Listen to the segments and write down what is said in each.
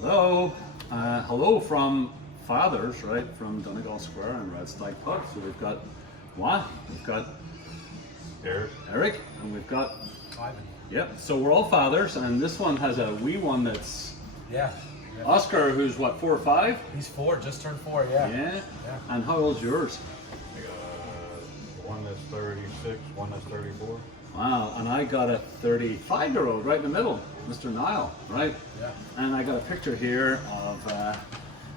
Hello. Hello from fathers, right, from Donegal Square and Red Stag Pub. So we've got we've got Eric, and we've got Ivan. Yep. So we're all fathers, and this one has a wee one that's Yeah. Oscar, who's what, 4 or 5? He's 4, just turned 4, yeah. Yeah. And how old's yours? One that's 36, one that's 34. Wow. And I got a 35-year-old right in the middle, Mr. Niall, right? Yeah. And I got a picture here of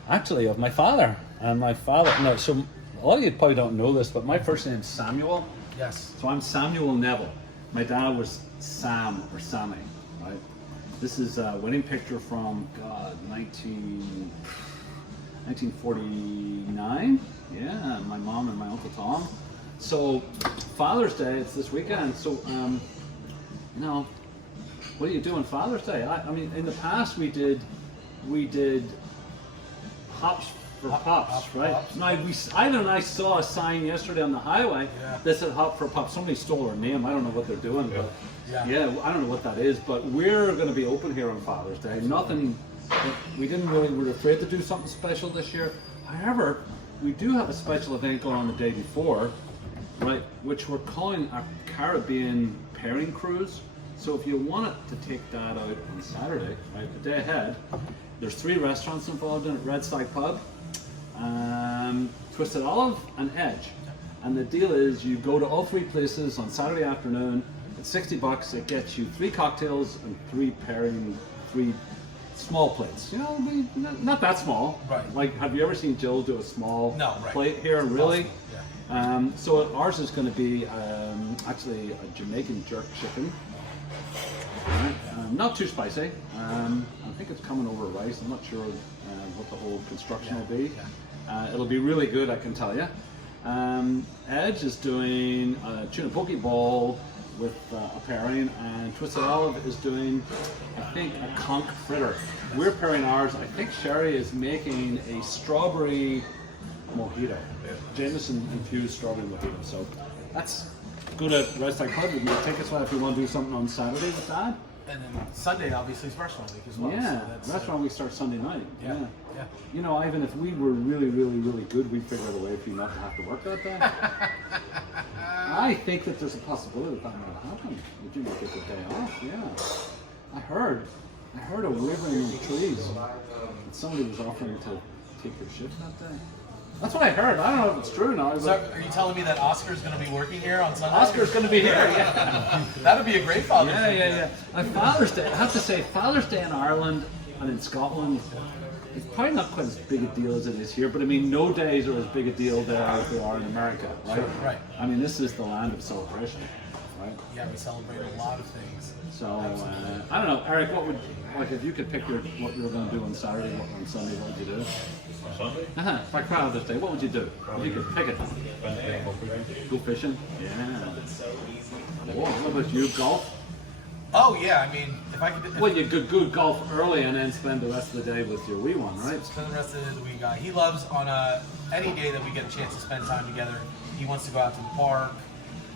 actually of my father. And my father, no, so a lot of you probably don't know this, but my first name's Samuel. Yes. So I'm Samuel Neville. My dad was Sam or Sammy, right? This is a wedding picture from 1949. Yeah, my mom and my Uncle Tom. So Father's Day, it's this weekend. So what do you do on Father's Day? I mean, in the past we did hops for pups, right? Pops. Now I saw a sign yesterday on the highway that said hop for pups. Somebody stole our name. I don't know what they're doing, but yeah, I don't know what that is. But we're going to be open here on Father's Day. Nothing. We were afraid to do something special this year. However, we do have a special event going on the day before, right? Which we're calling our Caribbean pairing cruise. So if you wanted to take that out on Saturday, right, the day ahead, there's 3 restaurants involved in it: Red Stag Pub, Twisted Olive, and Edge. And the deal is you go to all 3 places on Saturday afternoon. It's $60. It gets you 3 cocktails and 3 small plates. You know, not that small. Right. Like, have you ever seen Jill do a small right. plate here? Really? Yeah. So ours is going to be actually a Jamaican jerk chicken. Right. Not too spicy. I think it's coming over rice. I'm not sure what the whole construction will be. It'll be really good, I can tell you. Edge is doing a tuna poke bowl with a pairing, and Twisted Olive is doing, I think, a conch fritter. We're pairing ours. I think Sherry is making a strawberry mojito. Jameson infused strawberry mojito. So that's good at Red Stag Pub. We can take us if we want to do something on Saturday with Dad. And then Sunday, obviously, is restaurant week as well. Yeah, so restaurant we start Sunday night. Yeah. You know, Ivan, if we were really, really, really good, we'd figure out a way for you not to have to work that day. I think that there's a possibility that might happen. Would you get the day off? Yeah. I heard a wavering in the trees that somebody was offering to take your shift that day. That's what I heard. I don't know if it's true now. So are you telling me that Oscar's going to be working here on Sunday? Oscar's going to be here, yeah. That would be a great Father's Day. Yeah. And Father's Day, I have to say, Father's Day in Ireland and in Scotland, it's probably not quite as big a deal as it is here, but I mean, no days are as big a deal there as they are in America, right? Sure, right. I mean, this is the land of celebration, right? Yeah, we celebrate a lot of things. So, I don't know, Eric, if you could pick what you were going to do on Saturday, on Sunday, what would you do? Sunday? Like Father's Day, what would you do? If you could pick it. Wednesday, go fishing. Go fishing? Yeah. Whoa, what about you, golf? Oh, yeah, I mean, if I could... Well, you could go golf early and then spend the rest of the day with your wee one, right? Spend the rest of the week. He loves on any day that we get a chance to spend time together. He wants to go out to the park.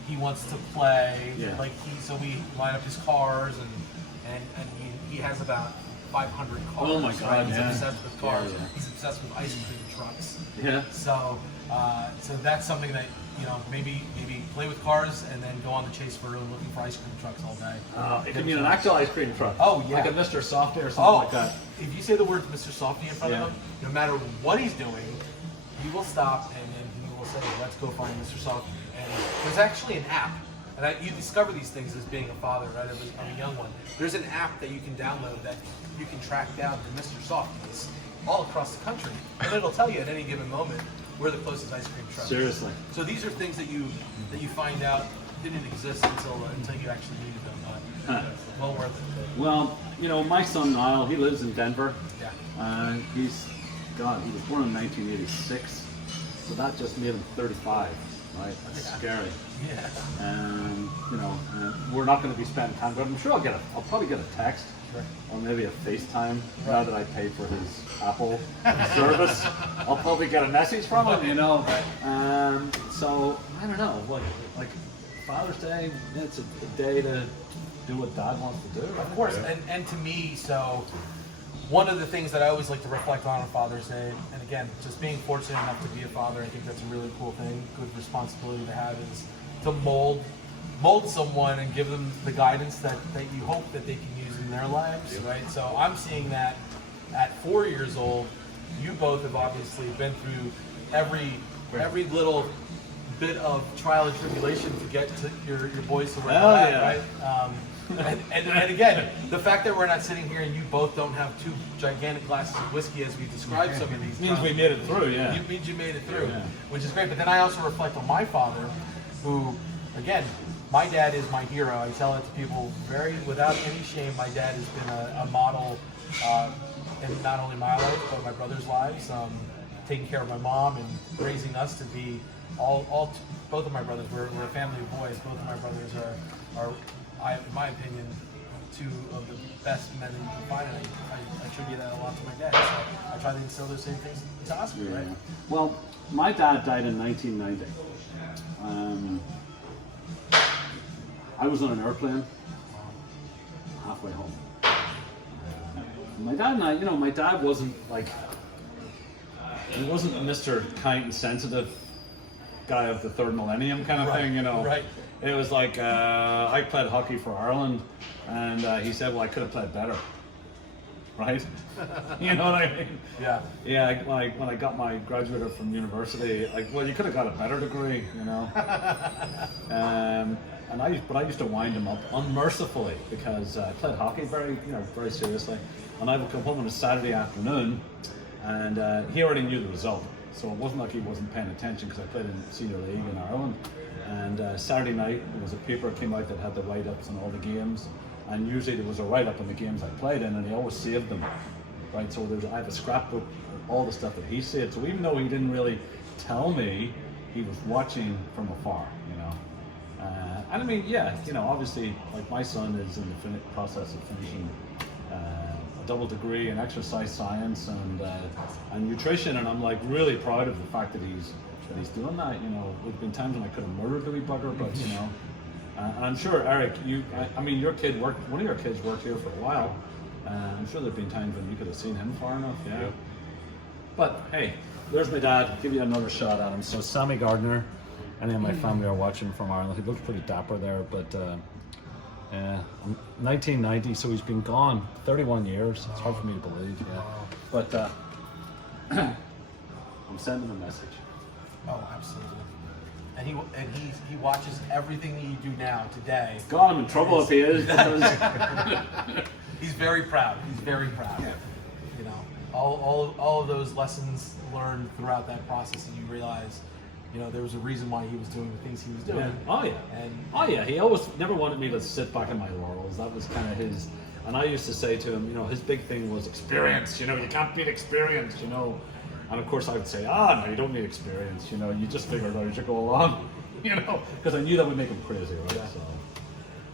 He wants to play. Yeah. So we line up his cars, and he has about 500 cars. Oh my God, right? He's yeah. obsessed with cars. Yeah. He's obsessed with ice cream trucks. Yeah. So that's something that, you know, maybe play with cars and then go on the chase for looking for ice cream trucks all day. It could be an actual ice cream truck. Oh, yeah. Like a Mr. Softy or something like that. If you say the word Mr. Softy in front of him, no matter what he's doing, he will stop and then he will say, "Let's go find Mr. Softy." And there's actually an app, and you discover these things as being a father, right? Of a young one. There's an app that you can download that you can track down the Mr. Softies all across the country, and it'll tell you at any given moment where the closest ice cream truck is. Seriously. So these are things that you find out didn't exist until you actually needed them. Well worth it. Well, you know, my son Niall, he lives in Denver. Yeah. He was born in 1986, so that just made him 35, right? That's scary. Yeah. And you know, we're not going to be spending time, but I'm sure I'll probably get a text. Or maybe a FaceTime. Now that I paid for his Apple service, I'll probably get a message from him, you know. So I don't know, like Father's Day, it's a day to do what Dad wants to do. Of course, and to me, so one of the things that I always like to reflect on Father's Day, and again, just being fortunate enough to be a father, I think that's a really cool thing, good responsibility to have, is to mold someone and give them the guidance that you hope that they can use in their lives, right? So I'm seeing that at 4 years old, you both have obviously been through every little bit of trial and tribulation to get to your boys to where they're at, right? And again, the fact that we're not sitting here and you both don't have 2 gigantic glasses of whiskey as we describe some of these means we made it through, yeah. It means you made it through, which is great. But then I also reflect on my father, who, again, my dad is my hero. I tell it to people without any shame. My dad has been a model in not only my life, but my brother's lives, taking care of my mom and raising us to be both of my brothers. We're a family of boys. Both of my brothers are in my opinion, 2 of the best men that you can find, and I attribute that a lot to my dad. So I try to instill those same things to Oscar, right? Well, my dad died in 1990. I was on an airplane halfway home. My dad and I, my dad wasn't he wasn't Mr. kind and sensitive guy of the third millennium kind of thing, Right. It was like, I played hockey for Ireland, and he said, well, I could have played better, right? You know what I mean? Yeah. Yeah, when I got my graduate from university, well, you could have got a better degree, but I used to wind him up unmercifully because I played hockey very seriously, and I would come home on a Saturday afternoon, and he already knew the result, so it wasn't like he wasn't paying attention because I played in senior league in Ireland. And Saturday night, there was a paper that came out that had the write-ups on all the games, and usually there was a write-up on the games I played in, and he always saved them, right? So I have a scrapbook of all the stuff that he said. So even though he didn't really tell me, he was watching from afar, And I mean, obviously, like my son is in the process of finishing a double degree in exercise science and nutrition, and I'm like really proud of the fact that he's doing that. There've been times when I could have murdered the wee bugger, but and I'm sure Eric, your kid one of your kids worked here for a while. I'm sure there've been times when you could have seen him far enough. Yeah. But hey, there's my dad. Give you another shot at him. So Sammy Gardner, any of my family are watching from Ireland. He looks pretty dapper there, but 1990, so he's been gone 31 years. It's hard for me to believe. Yeah. But I'm sending a message. Oh, absolutely. And he watches everything that you do now today. God, I'm in trouble if he is. He's very proud. He's very proud. Yeah. All of those lessons learned throughout that process, and you realize, there was a reason why he was doing the things he was doing. Yeah. He always never wanted me to sit back in my laurels. That was kind of his. And I used to say to him, his big thing was experience. You can't beat experience. And of course I would say, no, you don't need experience, you just figure it out as you go along, because I knew that would make him crazy, right? Yeah. So,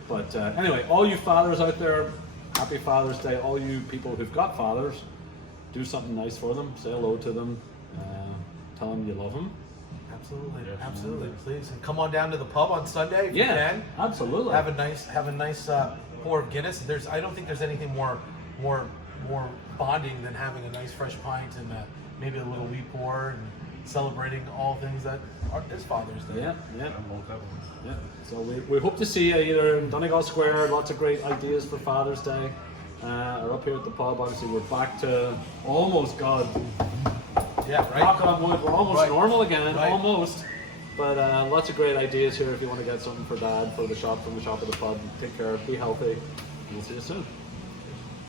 but anyway, all you fathers out there, happy Father's Day. All you people who've got fathers, do something nice for them, say hello to them, tell them you love them. Absolutely, please. And come on down to the pub on Sunday if you can. Absolutely. Have a nice pour of Guinness. I don't think there's anything more bonding than having a nice fresh pint and maybe a little wee pour and celebrating all things that is Father's Day. Yeah. So we hope to see you either in Donegal Square. Lots of great ideas for Father's Day. Or up here at the pub. Obviously, we're back to almost God. Yeah, right. Knock on wood. We're almost normal again. Right. Almost. But lots of great ideas here if you want to get something for Dad from the shop at the pub. Take care. Be healthy. We'll see you soon.